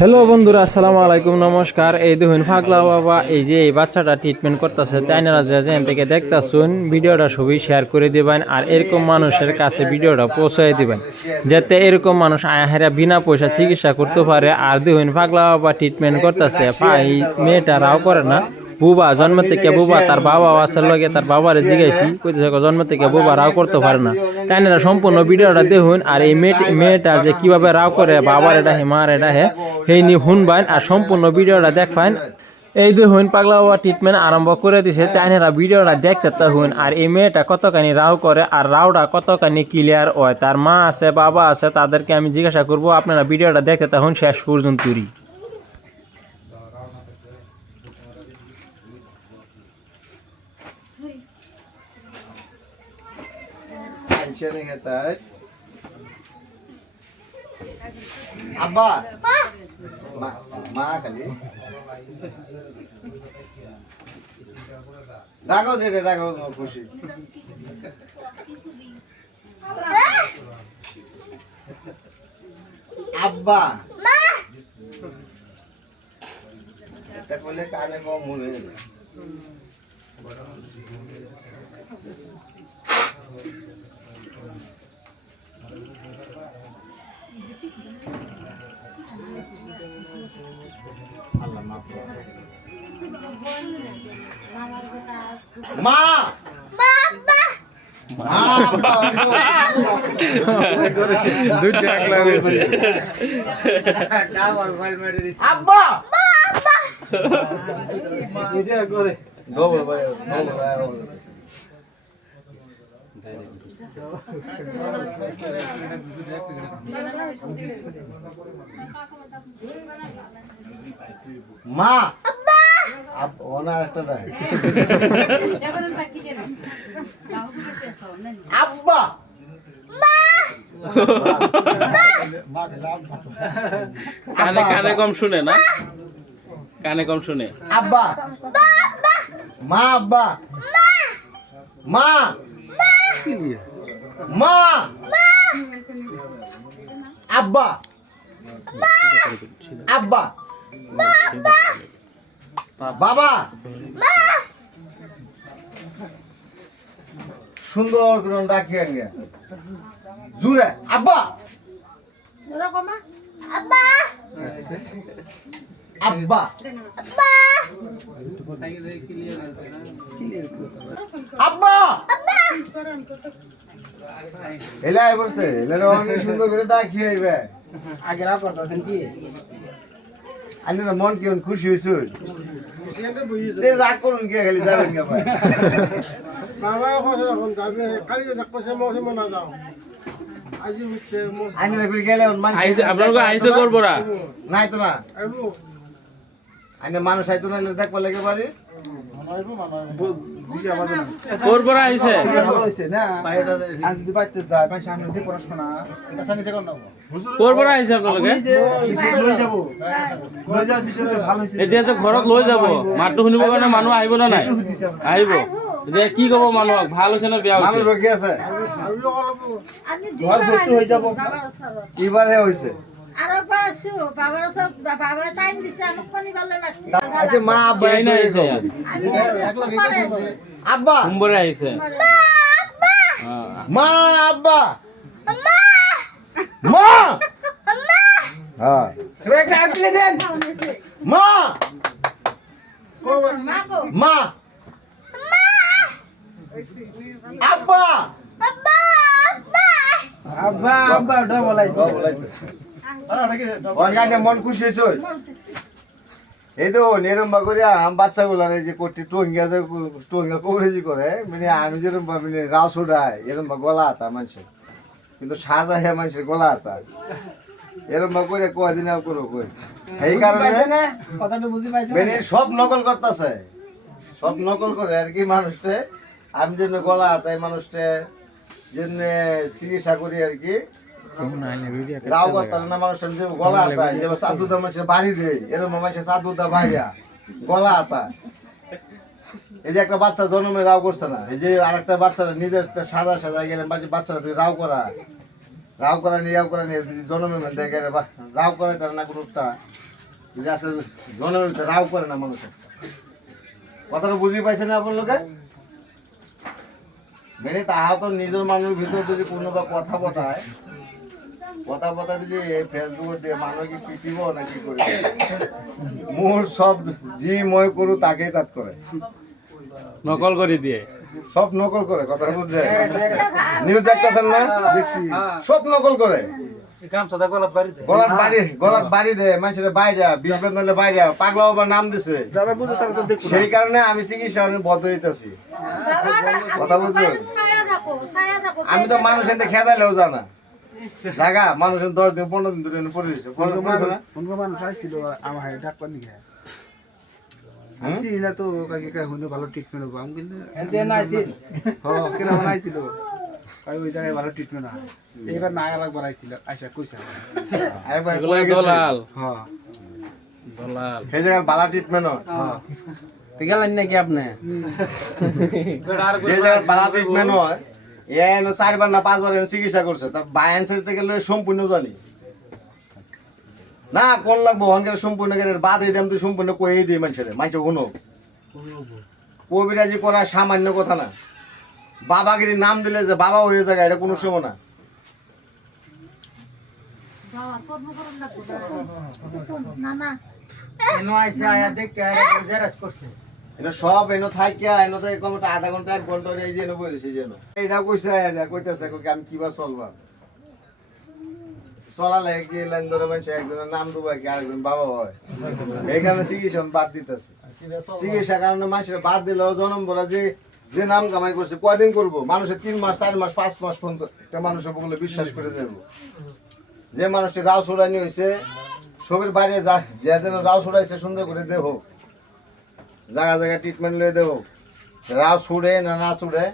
Hello বন্ধুরা, আসসালামু আলাইকুম, নমস্কার। এই দেখুন পাগলা বাবা এই যে এই বাচ্চাটা ট্রিটমেন্ট করতেছে, তাই না? যেখান থেকে দেখতেছুন ভিডিওটা সবই শেয়ার করে দিবেন আর এরকম মানুষের কাছে ভিডিওটা পৌঁছায় দিবেন, যাতে এরকম মানুষ আয়াহেরা বিনা পয়সা চিকিৎসা করতে পারে। আর দেখুন পাগলা বাবা ট্রিটমেন্ট করতেছে, এই মেয়েটা রাও করে না, বুবা জন্ম থেকে বুবা, তার বাবা আছে লগে, তার বাবারে জিজ্ঞাসি কইতেছে জন্ম থেকে বুবা রাও করতে পারে না। তাই না? সম্পূর্ণ ভিডিওটা দেখুন আর এই মেয়েটা যে কিভাবে রাও করে, বাবার এটা হে মার এটা হে সেই নিয়ে শুনবেন আর সম্পূর্ণ ভিডিওটা দেখবেন। এই দেখুন পাগলা বাবা ট্রিটমেন্ট আরম্ভ করে দিছে, তাই না? ভিডিওটা দেখতে থাকুন আর এই মেয়েটা কতখানি রাও করে আর রাওটা কতখানি ক্লিয়ার হয়। তার মা আছে, বাবা আছে, তাদেরকে আমি জিজ্ঞাসা করবো। আপনারা ভিডিওটা দেখতে থাকুন শেষ পর্যন্তই। আব্বা মা খালি রাখো যেটা রাখো খুশি। আব্বা এটা করলে কানে কম মনে হয়। মা দুইটা একলা হয়েছে। আব্বা মা ওনার একটা দেয় আব্বা কানে কানে কম শুনে না, কানে কম শুনে। আব্বা মা আব্বা মা মা আব্বা আব্বা বাবা সুন্দর করে ডাকি আগে জুড়ে আব্বা আব্বা আব্বা আব্বা এলাই বলছে এলার অনেক সুন্দর করে ডাকি আইবে আগে রাগ করতেছেন কি আইনের মন কেমন খুশি হয়েছে রাগ করুন কে খালি যাবেন কে ভাই বাবা কথা রাখুন যাবে কালি দেখছে মনে মনে যাও আজি হচ্ছে আইনের ফির গেলে মানুষ আইছে আপনারা আইছে করবরা নাই তো না আইবো আইনে মানুষ আইতো না দেখবা লাগে পারি করবরা আইছে করবরা আইছে আপনারা এতিয়া তো ঘৰত লৈ যাব মাতটো শুনিব কাৰণে মানুহ আহিব না নাই আহিব যে কি কব মানুহক ভাল হৈছে না বেয়া হৈছে মানুহ ৰখি আছে ঘৰ ভৰ্তি হৈ যাব এবাৰহে হৈছে আরেকবার আসু বাবার সব বাবা টাইম দিছে আমি কোনি ভালো লাগছে আচ্ছা মা আব্বা এই আইছে আব্বা কুম্বরে আইছে মা আব্বা মা হ্যাঁ তুমি একটা হাত দিলে দেন মা মা আব্বা আব্বা আব্বা ওটা বলাইছে মন খুশি হয়েছে এই তো এরম বা করে বাচ্চাগুলো যে করতে টোঙ্গা কবরেজি করে মানে আমি যেরকম মানে রাও সোডায় এরম বা গলা হাতা মানুষের কিন্তু সাজা হে মানুষের গলা হাতা এরম বা করে কয়দিন করো কই এই কারণে মানে সব নকল করতেছে সব নকল করে আর কি মানুষটা আমি যেন গলা হাতা এই মানুষটা জন্য চিকিৎসা করি আর কি রাও করতাম না মানুষের যে গলা হাতা যে সাধুদা মানুষের বাড়ি দেয় এরকম মানুষের সাধুদা ভাইয়া গলা হাতা এই যে একটা বাচ্চা জন্মে রাও করছে না এই যে আরেকটা বাচ্চা নিজের সাদা সাদা গেলে বাচ্চারা তুই রাও করা রাও করা নিয়ে যদি জন্মের মধ্যে গেলে বা রাও করে তার না কোনোটা যদি আসলে জন্মের মধ্যে রাও করে না মানুষের কথাটা বুঝি পাইছে না আপনার লোকে মেনে তাহা তো নিজের মানুষের ভিতরে যদি কোনো বা কথা বতায় যদি ফেসবুকে দিয়ে মানুষ কি পিটিব না কি করে মোর সব জি মই করু তাকেই তাত করে নকল করে দিয়ে সব নকল করে কথা বুঝছে নিউজ দেখতেছেন না দেখছি সব নকল করে গলাত বাড়ি দে মানুষের বাইরে বিষ বেদনা বাইরে পাগলা বাবার নাম দিছে সেই কারণে আমি চিকিৎসা বদ্ধ হইতেছি কথা বুঝছো আমি তো মানুষের খেদাইলেও জানা জায়গা মানুষের 10 দিন 15 দিন ধরে পড়ে দিছে মানুষ আসছিল আমার ডাক্তার নিয়ে আমি চিনি না তো কাকে কাকে হইলে ভালো ট্রিটমেন্ট হবো আমি কিন্তু কিরকম আইছিল ওই জায়গায় ভালো ট্রিটমেন্ট হয় এবার না আলাগ বাড়াইছিল আইসা কইসা দলাল হ্যাঁ দলাল সেই জায়গায় ভালো ট্রিটমেন্ট হয় গেলেন নাকি আপনি যে জায়গায় ভালো ট্রিটমেন্ট হয় এনো 4 বার না 5 বার চিকিৎসা করছে তার বায়ান্সের থেকে লয়ে সম্পূর্ণ জানি না কোন লাগবো হনকে সম্পূর্ণ করে বাদ এই দাম তুই সম্পূর্ণ কই দিই মানুষের শুনো কবিরাজি করা সামান্য কথা না বাবাগিরি নাম দিলে যে বাবা হয়ে যায় এটা কোনো সময় না এনো সব এনো থাকিয়া এনো তো এরকম আধা ঘন্টা 1 ঘন্টা এই যে এনো বলেছি যেন এইটা কইছে কইতেছে আমি কিবা চলবা চলা লাগে কি লাইন ধরে মানুষ একজনের নাম ডুবাই কি আরেকজন বাবা হয় এখানে চিকিৎসা বাদ দিতেছে চিকিৎসা কারণে মানুষের বাদ দিলেও জনম ভরা যে নাম কামাই করছে কয়দিন করবো মানুষের 3 মাস 4 মাস 5 মাস পর্যন্ত একটা মানুষের বলে বিশ্বাস করে দেব যে মানুষটি রাও ছড়ানি হয়েছে সবের বাইরে যে যেন রাও ছড়াইছে সুন্দর করে দেহ জায়গা জায়গায় ট্রিটমেন্ট লয়ে দেব রাও ছুড়ে না ছুড়ে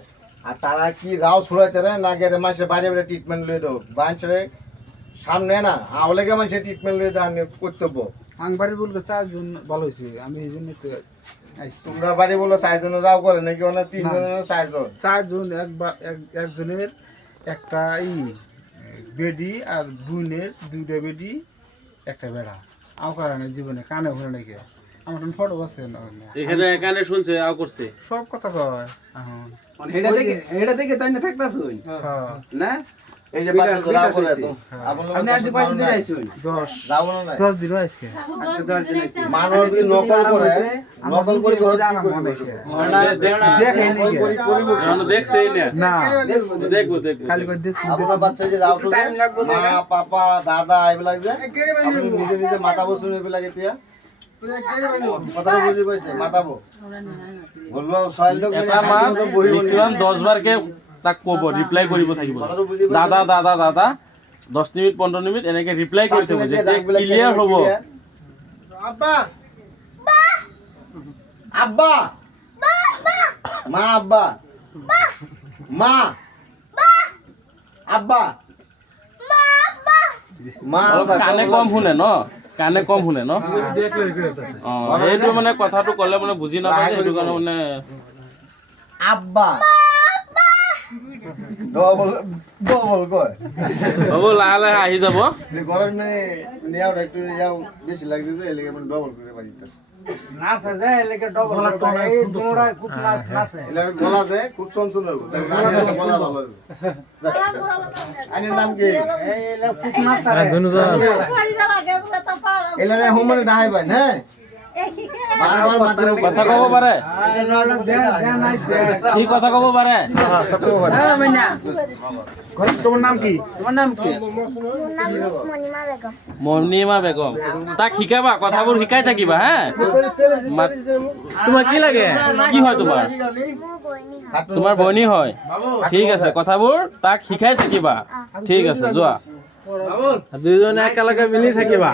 আর তারা কি রাও ছুড়াইতে না গেলে মানুষের বাইরে বাইরে ট্রিটমেন্ট লয়ে দেব মানুষের সামনে না আওলেগে মানুষের ট্রিটমেন্ট লয়ে দেওয়া কর্তব্য আংবাড়ি বলবে 4 জন ভালো হয়েছে আমি এই জন্য তো তোমরা বাড়ি বলো 4 জন রাও করে নাকি ওনা 3 জন না 4 জন 4 জন একজনের একটা বেডি আর বুনের 2টা বেডি একটা বেড়া আও কারণে জীবনে কানে ভরে নাকি আমার ফটো আছে না এখানে কানে শুনছে আও করছে সব কথা কয় এখন এটা দেখে তাই না থাকতাছুন না এই যে বাচ্চা রাও করে তো আপনি আজ কয় দিন আইছুন 10 রাও না 10 দিন আজকে মানুষ যদি নকল করে ঘর কি করবে দেখছেই না না দেখবো খালি কই দেখ আপনার বাচ্চা যে রাও তো মা পাপা দাদা এগুলা যে আপনি নিজে নিজে মাথা বসুন এগুলা কেতিয়া কথাটা বুঝি পাইছে মাথাবো বলবো সয়েল লোক এটা মা ম্যাক্সিমাম 10 বার কে তাক কব রিপ্লাই করিব থাকিব দাদা দাদা দাদা 10 মিনিট 15 মিনিট এনেকে রিপ্লাই করতে হবে যে ক্লিয়ার হবো আব্বা আব্বা মা আব্বা মা আব্বা মা আব্বা কানে কম শুনে ন কানে কম শুনে ন এইটো মানে কথাটো কলে মানে বুজি নাপায় সেইটো কাৰণে মানে আব্বা ডবল কয় হ'ব লাহে লাহে আহি যাব ঘৰত মানে নিয়াও একটু ইয়াও বেশি লাগছে যে এলাকা মানে ডবল করে বাড়িতেছে নাচ আছে এলাকা ডবল এই তোমরা খুব নাচ নাচে এলাকা গলা আছে খুব চঞ্চল হবে তাই গলা ভালো হবে আইনের নাম কি এই এলাকা খুব নাচ করে এলাকা হোম মানে দাহাই পায় না বারবার মাথার কথা কব পাৰে কি কথা কব পাৰে হ্যাঁ মাইনা তোমার নাম কি তোমার নাম কি মণিমা বেগম তাক শিকাবা কথাবোৰ শিকাই থাকিবা হা তোমাৰ কি লাগে কি হয় তোমাৰ বইনী হয় ঠিক আছে কথাবোৰ তাক শিকাই থাকিবা ঠিক আছে যোৱা দুইজনে একেলগে মিলি থাকিবা